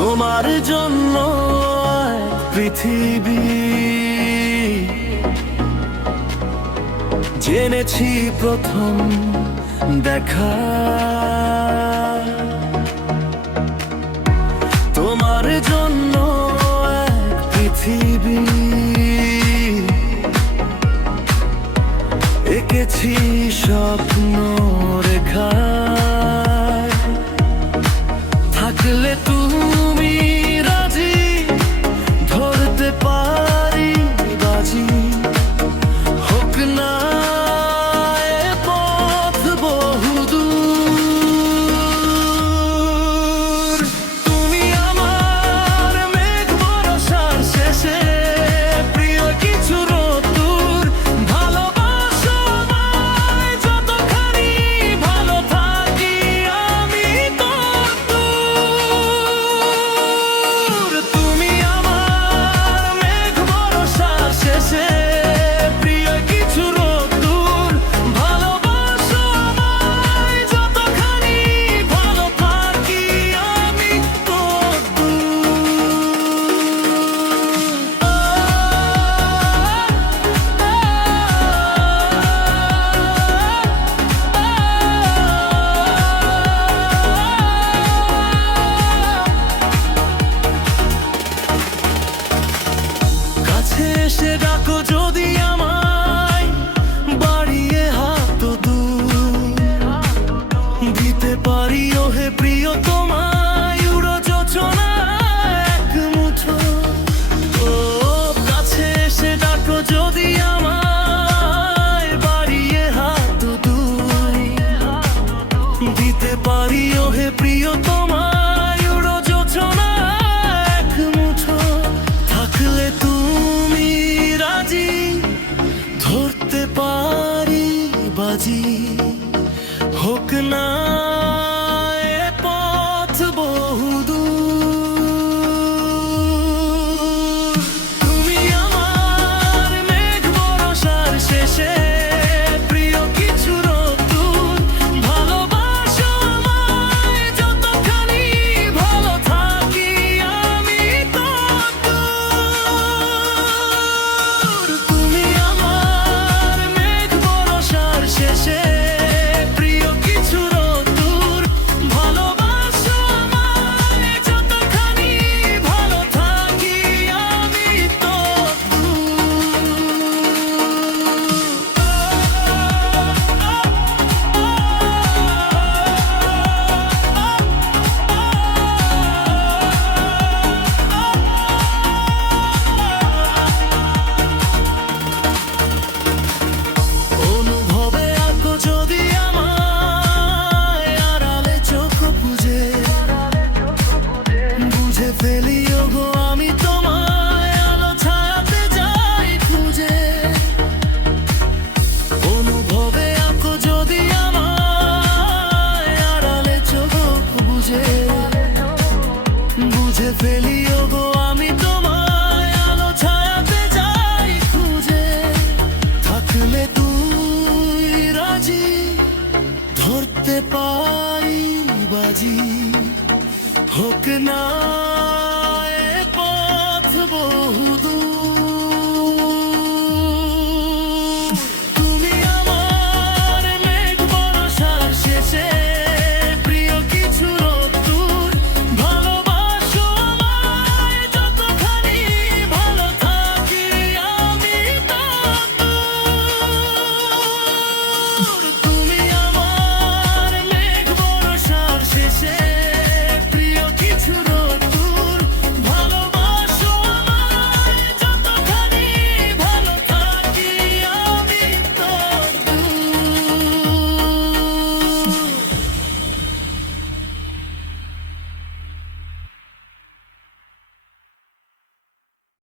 তোমার জন্য এক পৃথিবী জেনেছি প্রথম দেখা। তোমার জন্য এক পৃথিবী এঁকেছি স্বপ্ন রেখা। থাকলে তুমি রাজি, ধরতে পারি বাজি। হোক না এ পথ বহুদূর, তুমি আমার মেঘ বরষার শেষে প্রিয় কিছু রোদ্দুর। ভালোবাসো আমায় যতখানি, ভালো থাকি আমি ততদূর। তুমি আমার মেঘ বরষার শেষে প্রিয় কিছু রোদ্দুর। ভালোবাসো আমায় যতখানি, ভালো থাকি আমি কাছে এসে ডাকো যদি আমায়, বাড়িয়ে হাত দূর। দিতে পারি ওহে প্রিয় তোমায় উড়ো যোচনা এক মুঠো। ও কাছে এসে ডাকো যদি আমায়, বাড়িয়ে হাত দূর। দিতে পারি ওহে প্রিয় তোমায় উড়ো যোচনা এক মুঠো। থাকলে তুমি রাজি, ধরতে পারি বাজি। হোক না এ পথ বহুদূর, তুমি আমার মেঘ বরষার শেষে প্রিয় কিছু রোদ্দুর। ভালোবাসো আমায় যতখানি, ভালো থাকি আমি ততদূর। তুমি আমার মেঘ বরষার শেষে প্রিয় কিছু রোদ্দুর। ভালোবাসো আমায় যতখানি, ভালো থাকি আমি অনুভবে আঁকো যদি আমায়, আড়ালে চোখ বুঝে বুঝে ফেলি ওগো আমি তোমায়। আলো ছায়াতে যাই খুঁজে। অনুভবে আঁকো যদি আমায়, আড়ালে চোখ বুঝে বুঝে ফেলি ওগো আমি তোমায়। আলো ছায়াতে যাই খুঁজে। থাকলে তুই রাজি, ধরতে পারি বাজি। হোক না